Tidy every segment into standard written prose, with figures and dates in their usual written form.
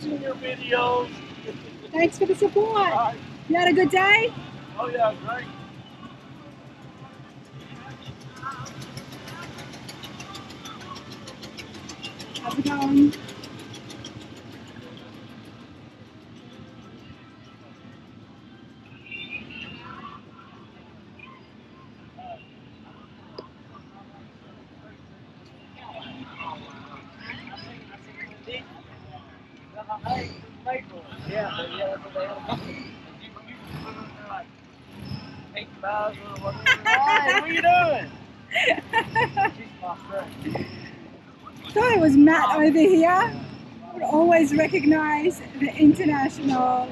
seen your videos. Thanks for the support. Bye. You had a good day? Oh yeah, great. How's it going? Yeah, that's what they have. Hey, what are you doing? She's my friend. Thought it was Matt over here. Would always recognize the international.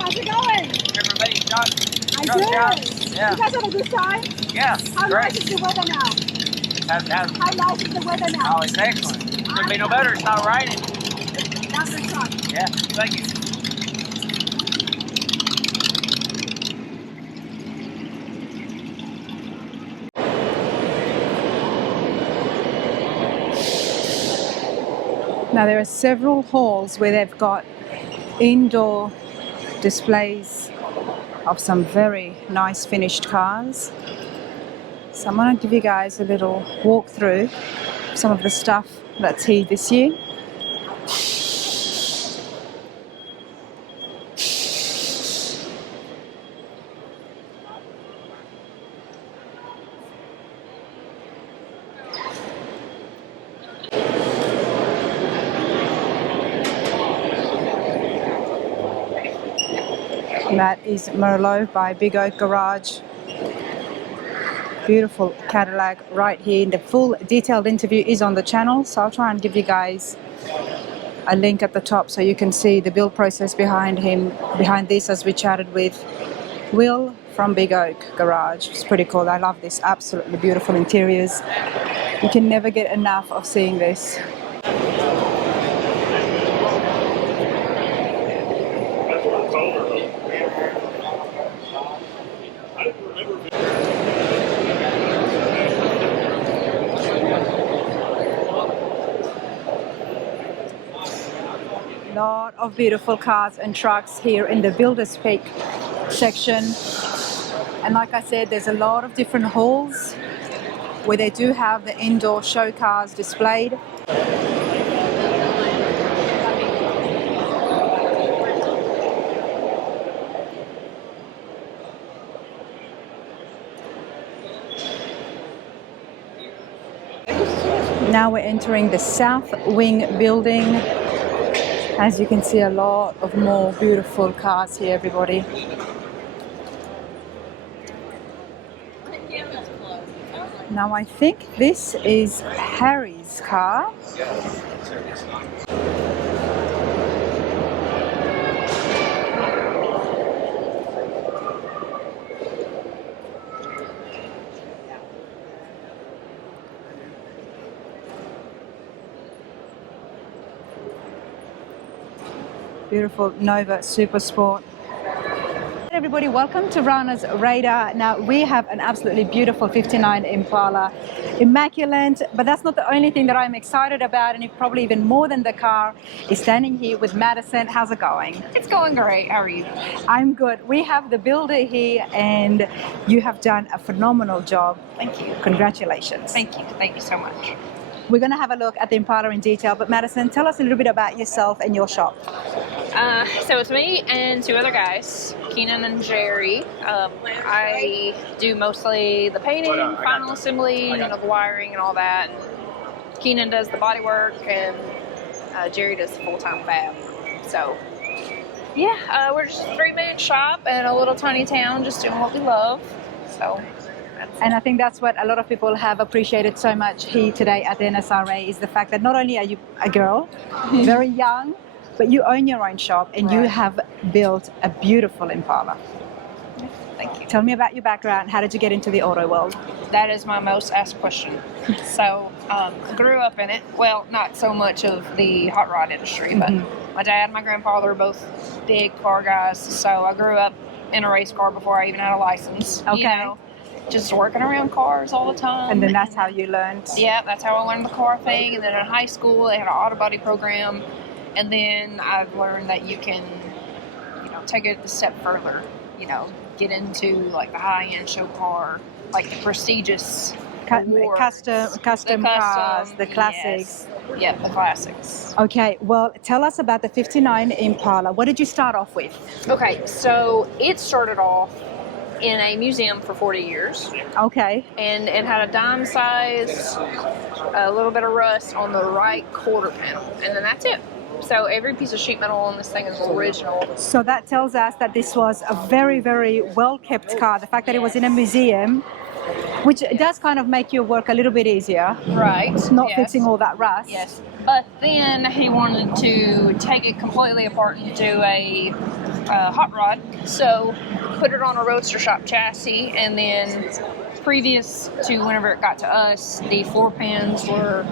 How's it going? Everybody, Josh. I Josh, did. yeah. You guys have a good time? Yeah, How great. nice is the weather now? How nice is the weather now? Oh, it's excellent. Couldn't be no better. It's not raining. That's the sun. Yeah, thank you. Now there are several halls where they've got indoor displays of some very nice finished cars. So I'm going to give you guys a little walkthrough of some of the stuff that's here this year. And that is Merlot by Big Oak Garage. Beautiful Cadillac right here. The full detailed interview is on the channel, so I'll try and give you guys a link at the top so you can see the build process behind this, as we chatted with Will from Big Oak Garage. It's pretty cool. I love this. Absolutely beautiful interiors. You can never get enough of seeing this. Lot of beautiful cars and trucks here in the Builders Peak section. And like I said, there's a lot of different halls where they do have the indoor show cars displayed. Now we're entering the South Wing building. As you can see, a lot of more beautiful cars here, everybody. Now I think this is Harry's car. Beautiful Nova Super Sport. Everybody, welcome to Rana's Radar. Now we have an absolutely beautiful 59 Impala, immaculate, but that's not the only thing that I'm excited about, and probably even more than the car is standing here with Madison. How's it going? It's going great. How are you? I'm good. We have the builder here and you have done a phenomenal job. Thank you. Congratulations. Thank you. Thank you so much. We're going to have a look at the Impala in detail, but Madison, tell us a little bit about yourself and your shop. So it's me and two other guys, Keenan and Jerry. I do mostly the painting, final assembly, the wiring and all that. And Keenan does the body work, and Jerry does full-time fab. So Yeah, we're just a three-man shop in a little tiny town, just doing what we love. So, And I think that's what a lot of people have appreciated so much here today at the Nsra is the fact that not only are you a girl, very young, but you own your own shop and you Right. have built a beautiful Impala. thank you. Tell me about your background. How did you get into the auto world? That is my most asked question. So, grew up in it. Well, not so much of the hot rod industry, but my dad and my grandfather were both big car guys. So I grew up in a race car before I even had a license. Okay. You know, just working around cars all the time. And then that's how you learned? Yeah, that's how I learned the car thing. And then in high school, they had an auto body program. And then I've learned that you can, take it a step further, get into like the high-end show car, like the prestigious awards. Custom cars, the classics. Yes. Yeah, the classics. Okay, well, tell us about the 59 Impala. What did you start off with? Okay, so it started off in a museum for 40 years. Okay. And it had a dime size, a little bit of rust on the right quarter panel. And then that's it. So every piece of sheet metal on this thing is original. So that tells us that this was a very, very well-kept car. The fact that it was in a museum, which does kind of make your work a little bit easier. Right. Not fixing all that rust. Yes. But then he wanted to take it completely apart and do a hot rod. So put it on a roadster shop chassis, and then previous to whenever it got to us, the floor pans were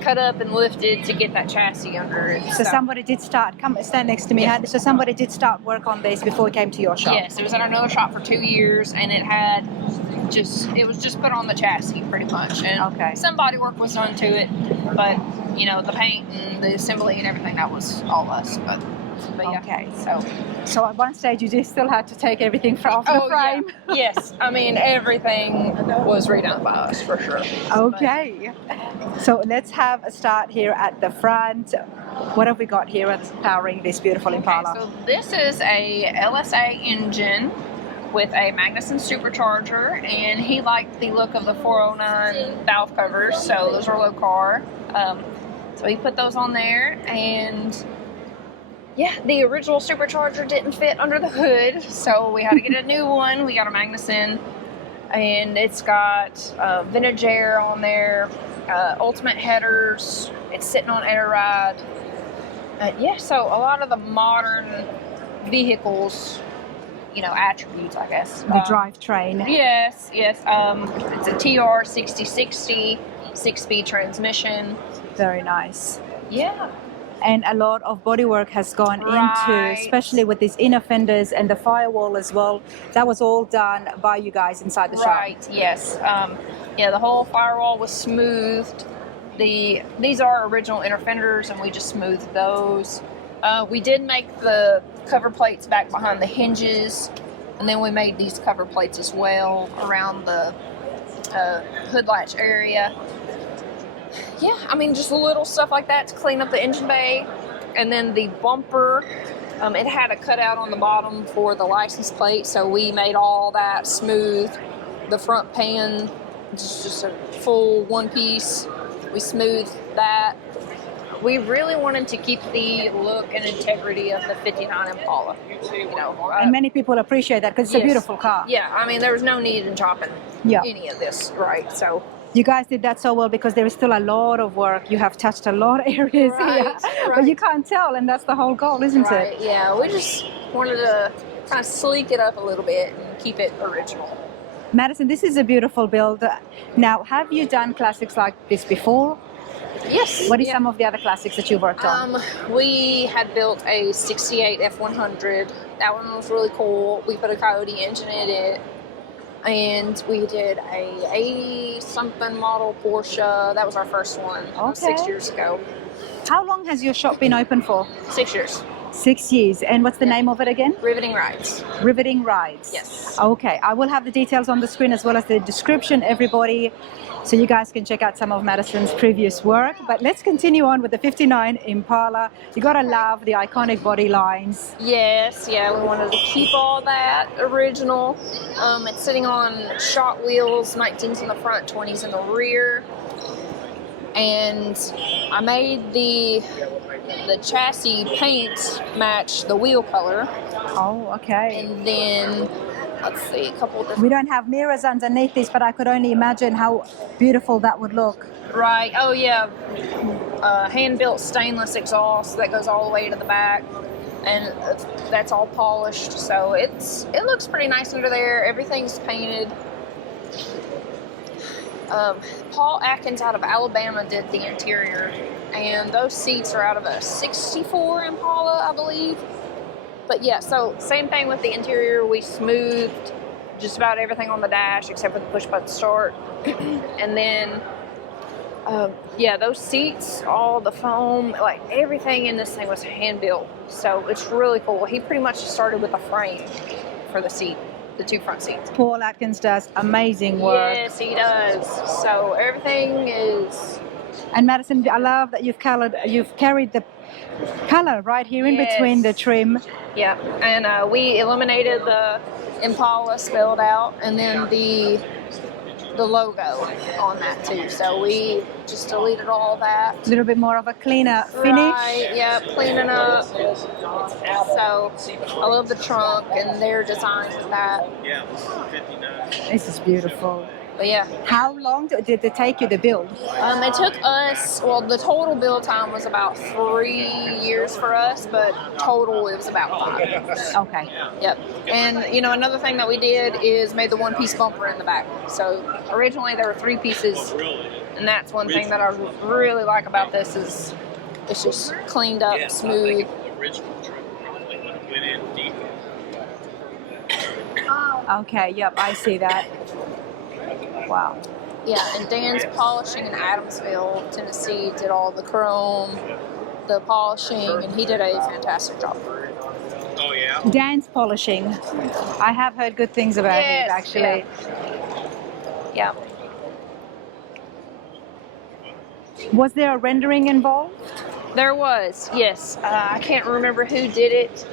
cut up and lifted to get that chassis under it. So somebody did start, come stand next to me. Yeah. So somebody did start work on this before it came to your shop? Yes, it was at another shop for 2 years, and it was just put on the chassis pretty much. And some body work was done to it, but the paint and the assembly and everything, that was all us. But yeah. Okay, so at one stage you just still had to take everything off the frame. Yeah. Yes, I mean everything was redone by us for sure. Okay, so let's have a start here at the front. What have we got here that's powering this beautiful Impala? So this is a LSA engine with a Magnuson supercharger, and he liked the look of the 409 valve covers, so those are low car. So he put those on there, and yeah, the original supercharger didn't fit under the hood, so we had to get a new one. We got a Magnuson, and it's got vintage air on there, ultimate headers. It's sitting on air ride. So a lot of the modern vehicles, attributes, I guess. The drivetrain. Yes. It's a TR 6060 6-speed transmission. Very nice. Yeah. And a lot of bodywork has gone into, especially with these inner fenders and the firewall as well. That was all done by you guys inside the shop. Right, yes. The whole firewall was smoothed. These are original inner fenders, and we just smoothed those. We did make the cover plates back behind the hinges, and then we made these cover plates as well around the hood latch area. Yeah, I mean, just little stuff like that to clean up the engine bay. And then the bumper, it had a cutout on the bottom for the license plate, so we made all that smooth. The front pan, just a full one piece. We smoothed that. We really wanted to keep the look and integrity of the 59 Impala. And many people appreciate that because it's a beautiful car. Yeah, I mean, there was no need in chopping any of this, right? So you guys did that so well because there is still a lot of work. You have touched a lot of areas here, but you can't tell, and that's the whole goal, isn't it? Yeah, we just wanted to kind of sleek it up a little bit and keep it original. Madison, this is a beautiful build. Now, have you done classics like this before? Yes. What are some of the other classics that you worked on? We had built a 68 F100. That one was really cool. We put a Coyote engine in it. And we did a 80-something model Porsche. That was our first one 6 years ago. How long has your shop been open for? 6 years. 6 years. And what's the name of it again? Riveting Rides. Riveting Rides. Yes. Okay. I will have the details on the screen as well as the description, everybody, so you guys can check out some of Madison's previous work. But let's continue on with the 59 Impala. You gotta love the iconic body lines. Yes, we wanted to keep all that original. It's sitting on shot wheels, 19s in the front, 20s in the rear. And I made the the chassis paint matched the wheel color. Oh, okay. And then, let's see, a couple different... We don't have mirrors underneath this, but I could only imagine how beautiful that would look. Right. Oh, yeah. Hand-built stainless exhaust that goes all the way to the back. And that's all polished. So it looks pretty nice under there. Everything's painted. Paul Atkins out of Alabama did the interior. And those seats are out of a 64 Impala, I believe. But yeah, so same thing with the interior. We smoothed just about everything on the dash except for the push button start. And then, yeah, those seats, all the foam, like everything in this thing was hand built. So it's really cool. He pretty much started with a frame for the seat, the two front seats. Paul Atkins does amazing work. Yes, he does. So everything is... And Madison, I love that you've carried the color right here in between the trim. Yeah, and we eliminated the Impala spelled out, and then the logo on that too. So we just deleted all that. A little bit more of a cleaner finish. Right, yeah, cleaning up. So I love the trunk and their design with that. Yeah, this is 59. This is beautiful. But yeah. How long did it take you to build? It took us, well, the total build time was about 3 years for us, but total it was about 5. Okay. Yep. And, you know, another thing that we did is made the one-piece bumper in the back. So originally there were 3 pieces, and that's one thing that I really like about this is it's just cleaned up, smooth. Okay, yep, I see that. Wow. Yeah, and Dan's polishing in Adamsville, Tennessee, did all the chrome, the polishing, and he did a fantastic job. Oh, yeah? Dan's polishing. I have heard good things about him, actually. Yeah. Was there a rendering involved? There was, yes. I can't remember who did it.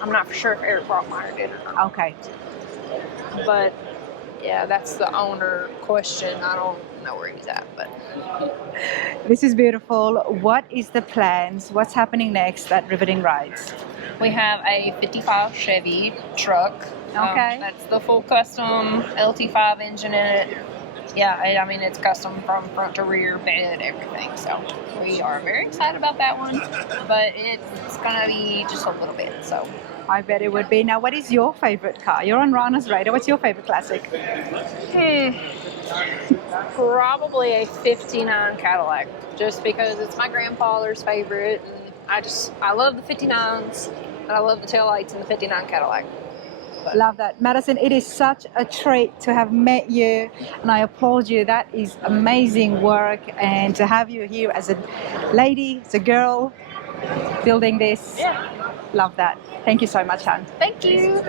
I'm not for sure if Eric Brockmeyer did it or not. Okay. But yeah, that's the owner question. I don't know where he's at, but this is beautiful. What is the plans? What's happening next at Riveting Rides? we have a 55 Chevy truck. Okay. That's the full custom LT5 engine in it. Yeah, I mean, it's custom from front to rear, bed, everything. So we are very excited about that one, but it's gonna be just a little bit. So I bet it would be. Now, what is your favorite car? You're on Rana's radar. What's your favorite classic? Probably a 59 Cadillac, just because it's my grandfather's favorite, and I love the 59s, and I love the taillights in the 59 Cadillac. But Love that. Madison, it is such a treat to have met you, and I applaud you. That is amazing work, and to have you here as a lady, as a girl, building this. yeah, Love that. Thank you so much, Han. thank you.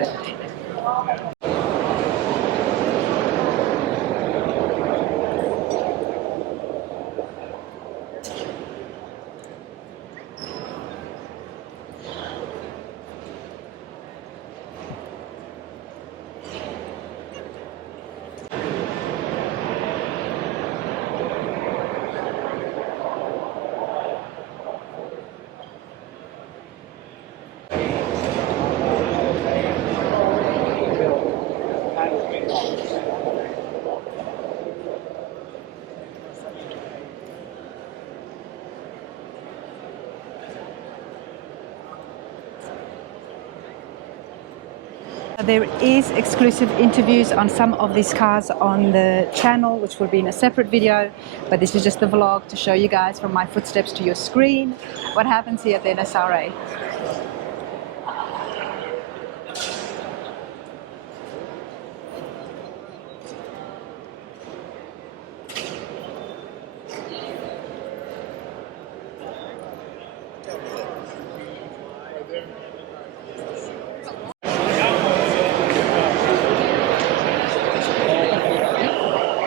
There is exclusive interviews on some of these cars on the channel, which will be in a separate video, but this is just the vlog to show you guys from my footsteps to your screen what happens here at the Nsra.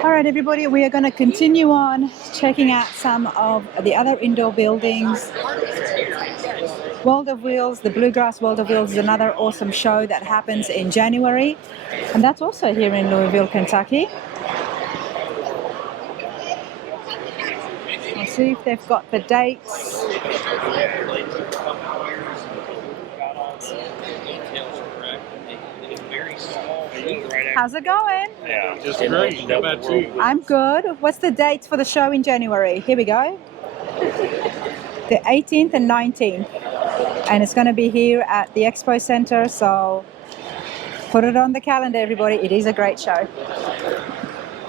Alright everybody, we are going to continue on checking out some of the other indoor buildings. World of Wheels, the Bluegrass World of Wheels is another awesome show that happens in January, and that's also here in Louisville, Kentucky. see if they've got the dates. How's it going? Yeah, just great. How about you? I'm good. What's the dates for the show in January? Here we go. The 18th and 19th. And it's going to be here at the Expo Centre, so put it on the calendar, everybody. It is a great show.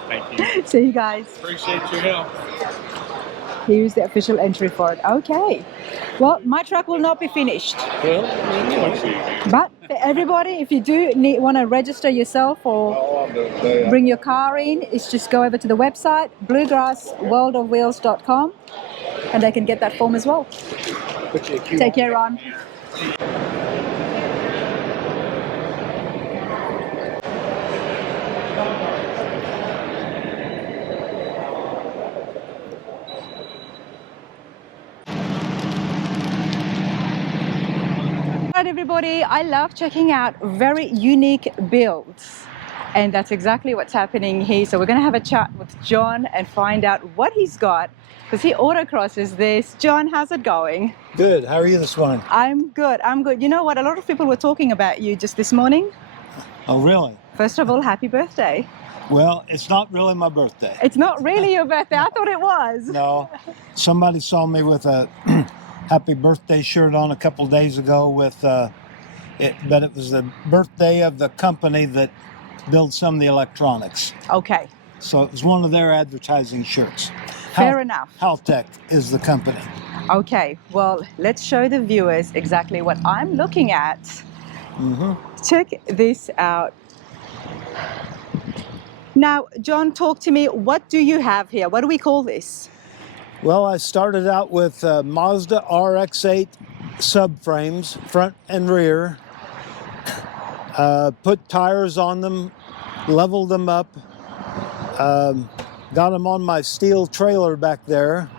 Thank you. See you guys. Appreciate your help. Here's the official entry for it. Okay. Well, my truck will not be finished. Well, But for everybody, if you do want to register yourself or bring your car in, it's just go over to the website, bluegrassworldofwheels.com, and they can get that form as well. Take care, Ron. All right, everybody, I love checking out very unique builds, and that's exactly what's happening here. So we're going to have a chat with John and find out what he's got, because he autocrosses this. John, how's it going? Good. How are you this morning? I'm good. I'm good. You know what? A lot of people were talking about you just this morning. Oh, really? First of all, happy birthday. Well, it's not really my birthday. It's not really your birthday. I thought it was. No. Somebody saw me with a happy birthday shirt on a couple of days ago with but it was the birthday of the company that builds some of the electronics. Okay. So it was one of their advertising shirts. Fair enough. Haltech is the company. Okay. Well, let's show the viewers exactly what I'm looking at. Mm-hmm. Check this out. Now, John, talk to me. What do you have here? What do we call this? Well, I started out with Mazda RX-8 subframes, front and rear. Put tires on them, leveled them up, got them on my steel trailer back there,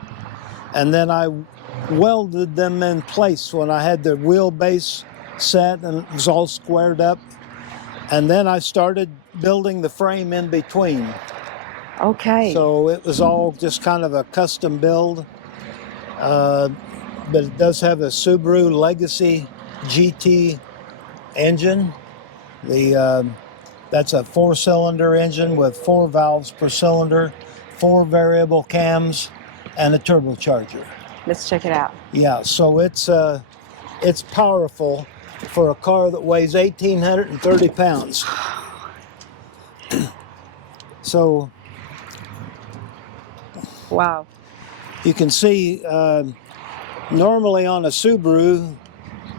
and then I welded them in place when I had the wheelbase set and it was all squared up. And then I started building the frame in between. Okay. So it was all just kind of a custom build, but it does have a Subaru Legacy GT engine. That's a 4-cylinder engine with 4 valves per cylinder, 4 variable cams, and a turbocharger. Let's check it out. Yeah, so it's powerful for a car that weighs 1,830 pounds. So Wow. you can see normally on a Subaru,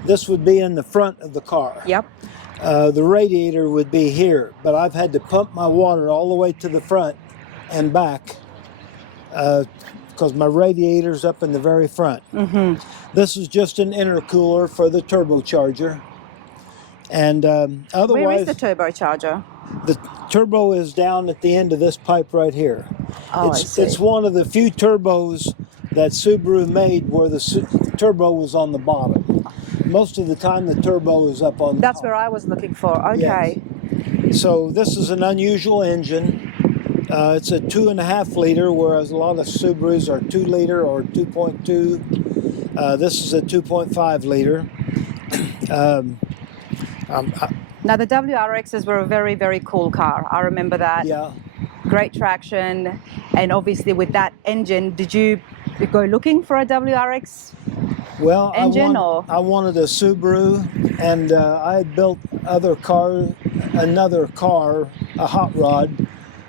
this would be in the front of the car. Yep. The radiator would be here, but I've had to pump my water all the way to the front and back because my radiator's up in the very front. Mm-hmm. This is just an intercooler for the turbocharger. And otherwise, Where is the turbocharger? the turbo is down at the end of this pipe right here. Oh, I see. It's one of the few turbos that Subaru made where the turbo was on the bottom. Most of the time the turbo is up on the That's top. where I was looking for. Okay. Yes. So this is an unusual engine. It's a 2.5 liter, whereas a lot of Subarus are 2 liter or 2.2. This is a 2.5 liter. Now, the WRXs were a very, very cool car. I remember that. Yeah. Great traction. And obviously with that engine, did you go looking for a WRX? Well, engine I wanted a Subaru, and I had built another car, a hot rod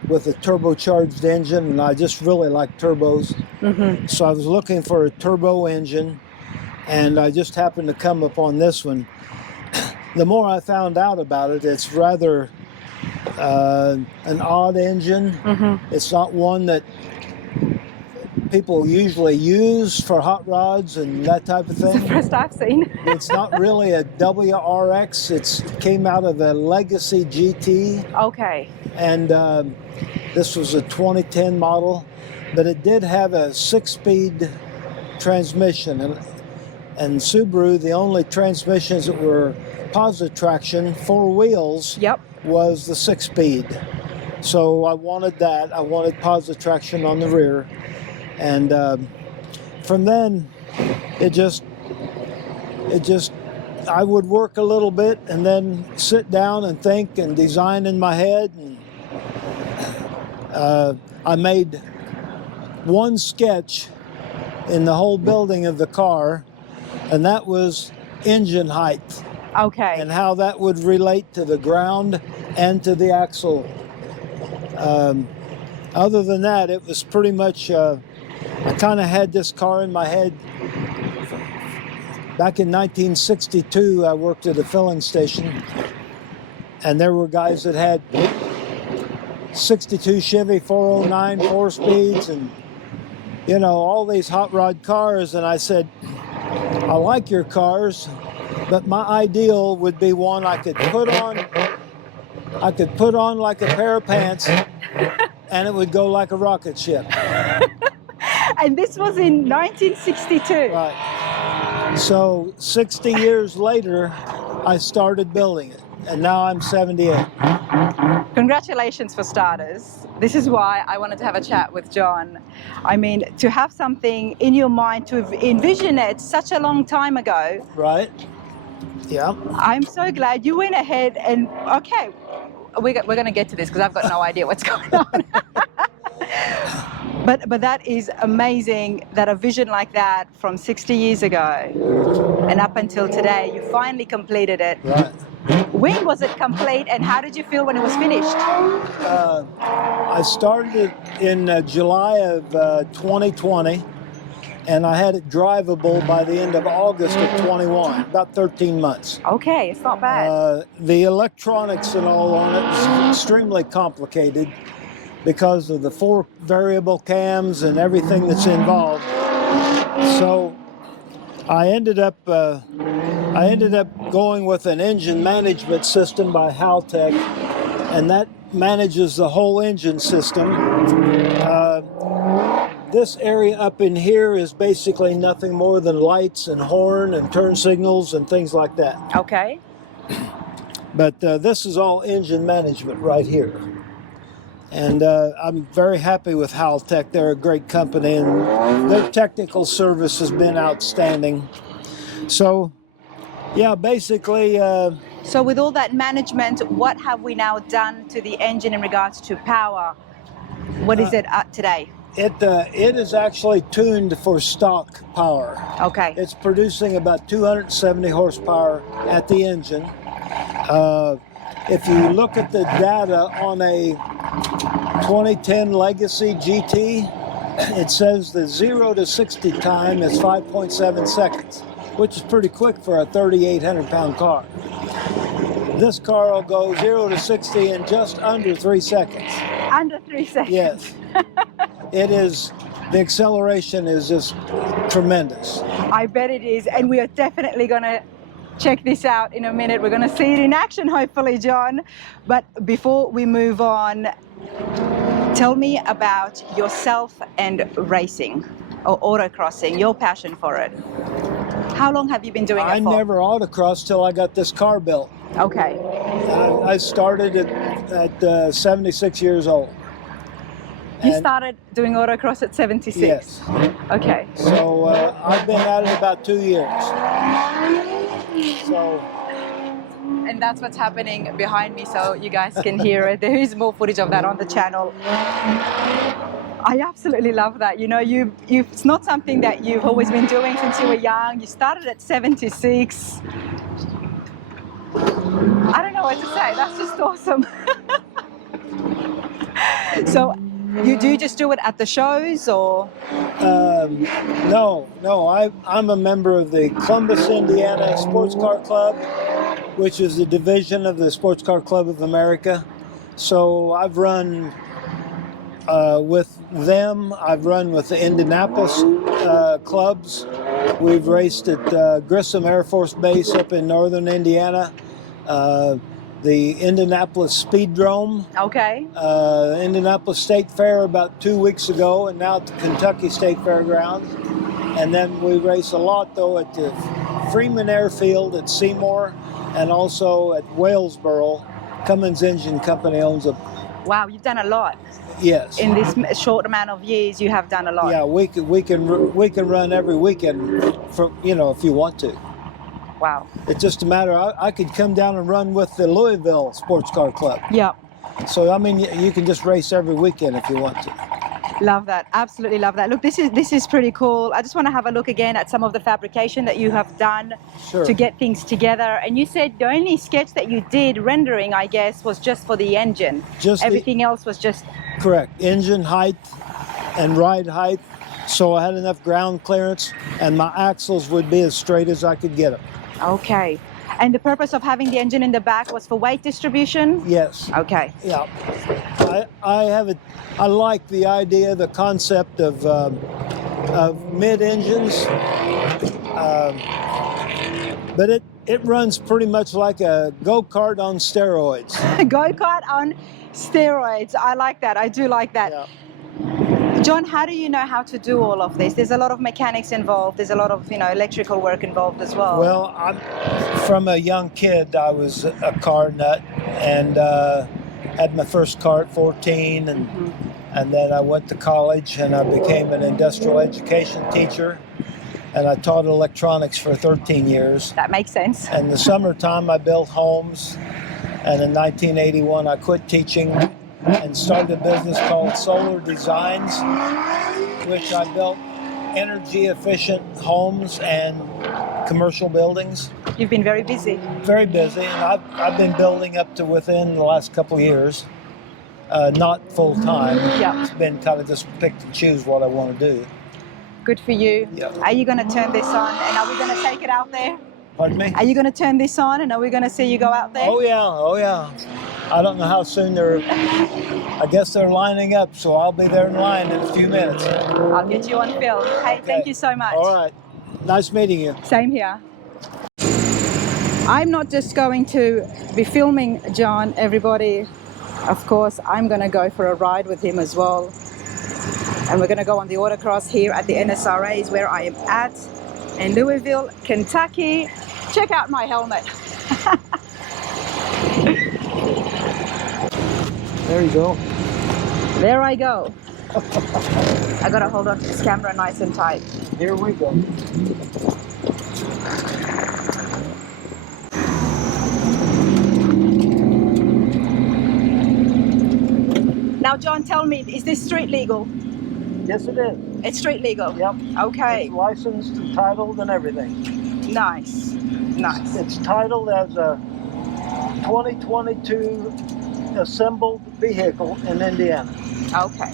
with a turbocharged engine, and I just really like turbos. Mm-hmm. So I was looking for a turbo engine, and I just happened to come upon this one. The more I found out about it, it's rather an odd engine. Mm-hmm. It's not one that people usually use for hot rods and that type of thing. It's the first I've seen. It's not really a WRX. It came out of a Legacy GT, Okay. and this was a 2010 model, but it did have a 6-speed transmission. And Subaru, the only transmissions that were positive traction, 4 wheels, Yep. was the 6-speed. So I wanted that. I wanted positive traction on the rear. And from then, I would work a little bit and then sit down and think and design in my head. And I made one sketch in the whole building of the car, and that was engine height Okay. and how that would relate to the ground and to the axle. Other than that, it was pretty much, I kind of had this car in my head. Back in 1962, I worked at a filling station, and there were guys that had 62 Chevy 409 4-speeds and, you know, all these hot rod cars. And I said, I like your cars, but my ideal would be one I could put on like a pair of pants, and it would go like a rocket ship. And this was in 1962. Right. So 60 years later, I started building it, and now I'm 78. Congratulations for starters. This is why I wanted to have a chat with John. I mean, to have something in your mind, to envision it such a long time ago. Right. Yeah. I'm so glad you went ahead and, okay, we're going to get to this because I've got no idea what's going on. But that is amazing that a vision like that from 60 years ago and up until today, you finally completed it. Right. When was it complete and how did you feel when it was finished? I started it in July of 2020, and I had it drivable by the end of August of 21, about 13 months. Okay, it's not bad. The electronics and all on it was extremely complicated because of the 4 variable cams and everything that's involved. So I ended up going with an engine management system by Haltech, and that manages the whole engine system. This area up in here is basically nothing more than lights and horn and turn signals and things like that. Okay. But this is all engine management right here. And I'm very happy with Haltech. They're a great company, and their technical service has been outstanding. So, yeah, basically... So with all that management, what have we now done to the engine in regards to power? What is it at today? It is actually tuned for stock power. Okay. It's producing about 270 horsepower at the engine. If you look at the data on a 2010 Legacy GT, it says the 0 to 60 time is 5.7 seconds, which is pretty quick for a 3,800 pound car. This car will go 0 to 60 in just under 3 seconds. Under 3 seconds? Yes. It is, the acceleration is just tremendous. I bet it is, and we are definitely going to check this out in a minute. We're going to see it in action, hopefully, John. But before we move on, tell me about yourself and racing or autocrossing, your passion for it. How long have you been doing it for? I never autocrossed till I got this car built. Okay. I started at 76 years old. You started doing autocross at 76? Yes. Okay. So I've been at it about 2 years. So. And that's what's happening behind me, so you guys can hear it. There is more footage of that on the channel. I absolutely love that. You know, it's not something that you've always been doing since you were young. You started at 76. I don't know what to say. That's just awesome. So, you do just do it at the shows, or? No. I'm a member of the Columbus, Indiana Sports Car Club, which is a division of the Sports Car Club of America. So I've run with them. I've run with the Indianapolis clubs. We've raced at Grissom Air Force Base up in northern Indiana. The Indianapolis Speedrome. Okay. Indianapolis State Fair about 2 weeks ago, and now at the Kentucky State Fairgrounds. And then we race a lot, though, at the Freeman Airfield at Seymour, and also at Walesboro. Cummins Engine Company owns a Wow, you've done a lot. Yes. In this short amount of years, you have done a lot. Yeah, we can run every weekend from, you know, if you want to. Wow. It's just a matter. I could come down and run with the Louisville Sports Car Club. Yep. So I mean, you can just race every weekend if you want to. Love that. Absolutely love that. Look, this is pretty cool. I just want to have a look again at some of the fabrication that you have done Sure. to get things together. And you said the only sketch that you did rendering, I guess, was just for the engine. Just everything else was just correct. Engine height and ride height. So I had enough ground clearance, and my axles would be as straight as I could get them. okay. And the purpose of having the engine in the back was for weight distribution? Yes. Okay. Yeah. I like the idea, the concept of mid-engines, but it runs pretty much like a go-kart on steroids. Go-kart on steroids. I like that. I do like that. Yeah. John, how do you know how to do all of this? There's a lot of mechanics involved. There's a lot of, electrical work involved as well. Well, from a young kid, I was a car nut, and had my first car at 14, and then I went to college, and I became an industrial education teacher, and I taught electronics for 13 years. That makes sense. In the summertime, I built homes, and in 1981, I quit teaching and started a business called Solar Designs, which I built energy-efficient homes and commercial buildings. You've been very busy. Very busy, and I've been building up to within the last couple of years. Not full-time. Yeah. It's been kind of just pick and choose what I want to do. Good for you. Yeah. Are you going to turn this on, and are we going to take it out there? Pardon me? Are you going to turn this on, and are we going to see you go out there? Oh yeah. I don't know how soon I guess they're lining up, so I'll be there in line in a few minutes. I'll get you on film. Hey, thank you so much. All right. Nice meeting you. Same here. I'm not just going to be filming John, everybody. Of course, I'm going to go for a ride with him as well. And we're going to go on the autocross here at the Nsra is where I am at in Louisville, Kentucky. Check out my helmet. There you go. There I go. I got to hold on to this camera nice and tight. Here we go. Now, John, tell me, is this street legal? Yes, it is. It's street legal? Yep. Okay. It's licensed and titled and everything. Nice. Nice. It's titled as a 2022 assembled vehicle in Indiana. Okay.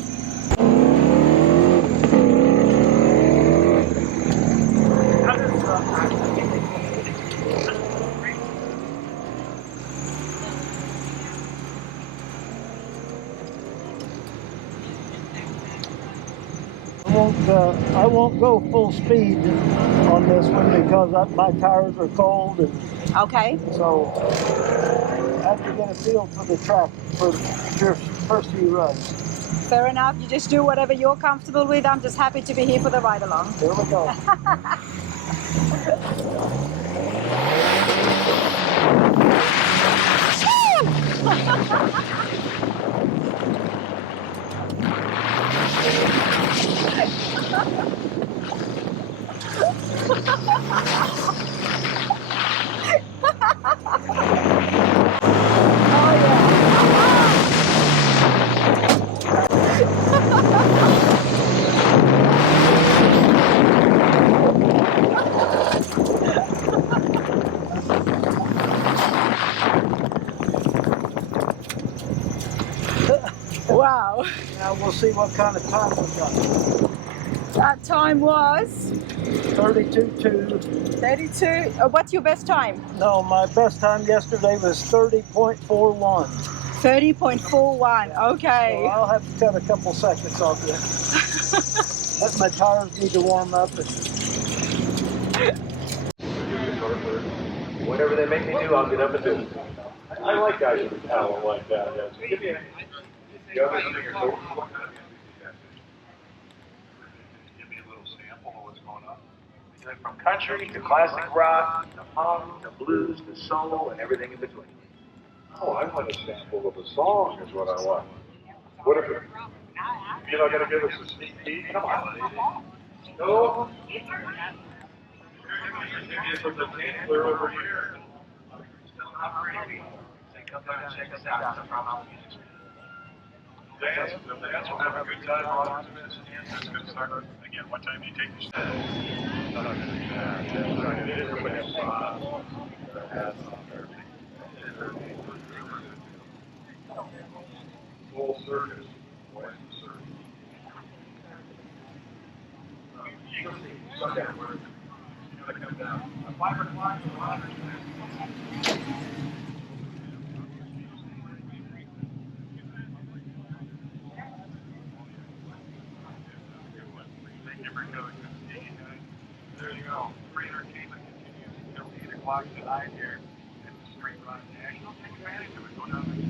I won't go full speed on this one because my tires are cold, and Okay. so I have to get a feel for the track for your first few runs. Fair enough. You just do whatever you're comfortable with. I'm just happy to be here for the ride along. Here we go. Wow. Now we'll see what kind of time we got. That time was 32.2. 32. What's your best time? No, my best time yesterday was 30.41. 30.41. Okay. So I'll have to cut a couple seconds off there. Let my tires need to warm up. Whatever they make me do, I'll get up and do it. I like guys with talent like that. Give me a little sample of what's going on. From country to classic rock, to punk, to blues, to soul, and everything in between. Oh, I want a sample of a song is what I want. What if you're not gonna give us a sneak peek? Come on, lady. No. From the Chancellor over here. Come down and check us out. Dance, we'll have a good time. That's good start. Again, what time do you take your stand? Full circus. There you go. Free entertainment continues until 8 o'clock tonight here at the Street Run National. Take advantage of it. Go down there.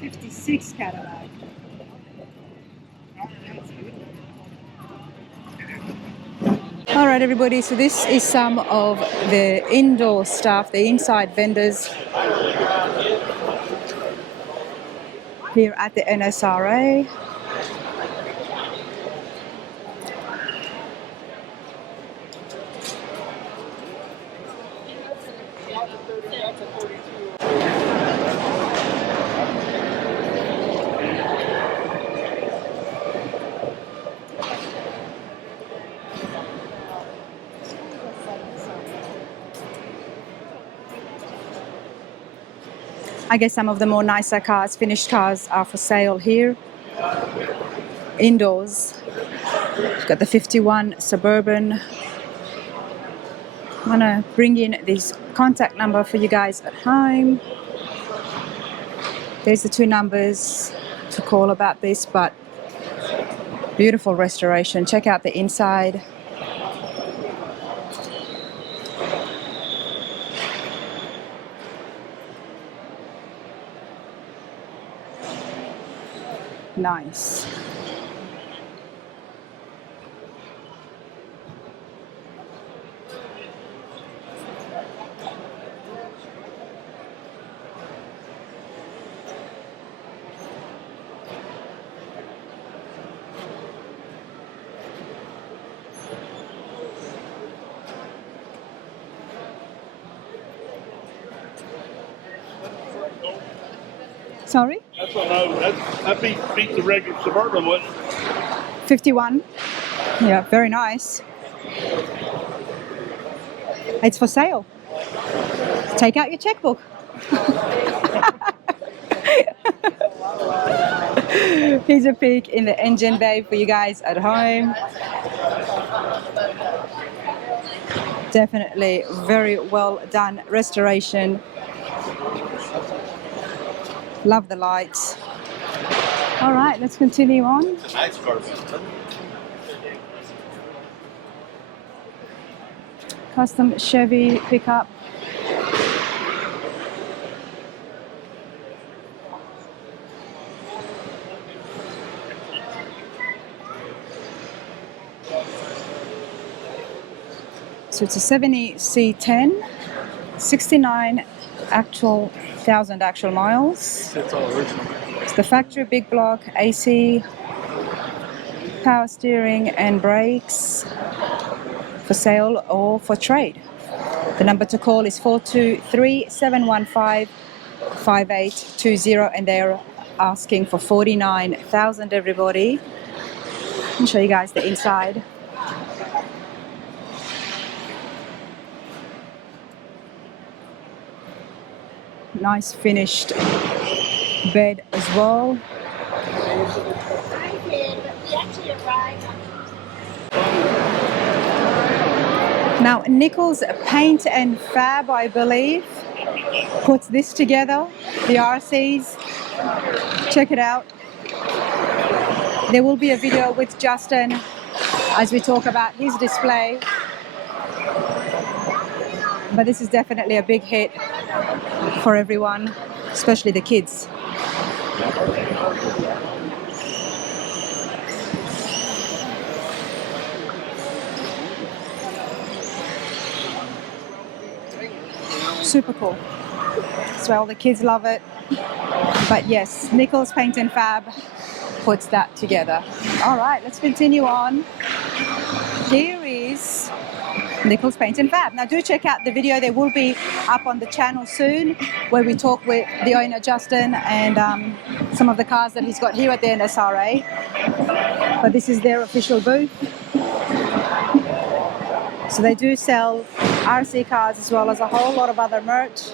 '56 Cadillac. All right, everybody. So this is some of the indoor stuff, the inside vendors here at the Nsra. I guess some of the more nicer cars, finished cars, are for sale here. Indoors. We've got the 51 Suburban. I'm gonna bring in this contact number for you guys at home. There's the two numbers to call about this, but beautiful restoration. Check out the inside. Nice. Sorry? That's a no. That beats the regular Suburban, wouldn't it? 51. Yeah, very nice. It's for sale. Take out your checkbook. Here's a peek in the engine bay for you guys at home. Definitely very well done restoration. Love the lights. All right, let's continue on. It's a nice car. Custom Chevy pickup. So it's a 70 C10, 69,000 actual miles. It's all original. It's the factory big block, AC, power steering and brakes, for sale or for trade. The number to call is 423-715-5820, and they're asking for 49,000, everybody. I'll show you guys the inside. Nice finished bed as well. Now, Nichols Paint and Fab, I believe, puts this together, the RCs. Check it out. There will be a video with Justin as we talk about his display. But this is definitely a big hit for everyone, especially the kids. Super cool. So all the kids love it. But yes, Nichols Paint and Fab puts that together. All right, let's continue on. Here is Nichols Paint and Fab. Now do check out the video. They will be up on the channel soon where we talk with the owner, Justin, and some of the cars that he's got here at the Nsra. But this is their official booth. So they do sell RC cars as well as a whole lot of other merch.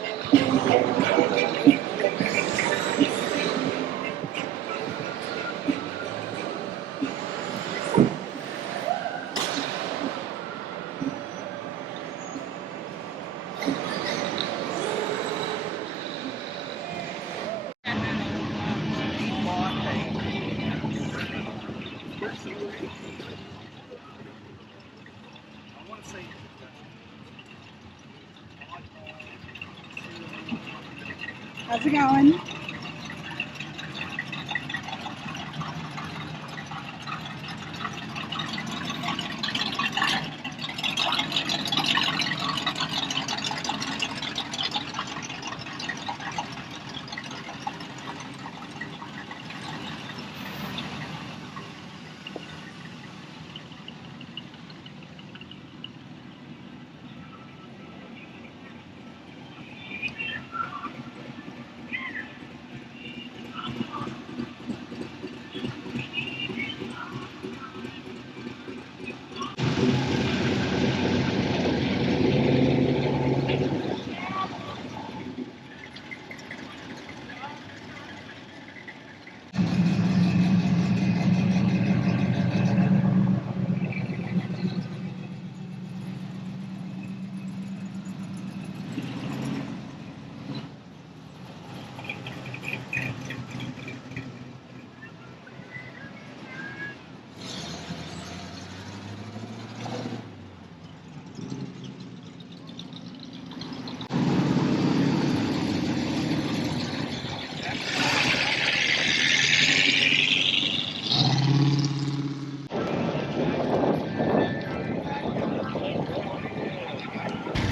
How's it going?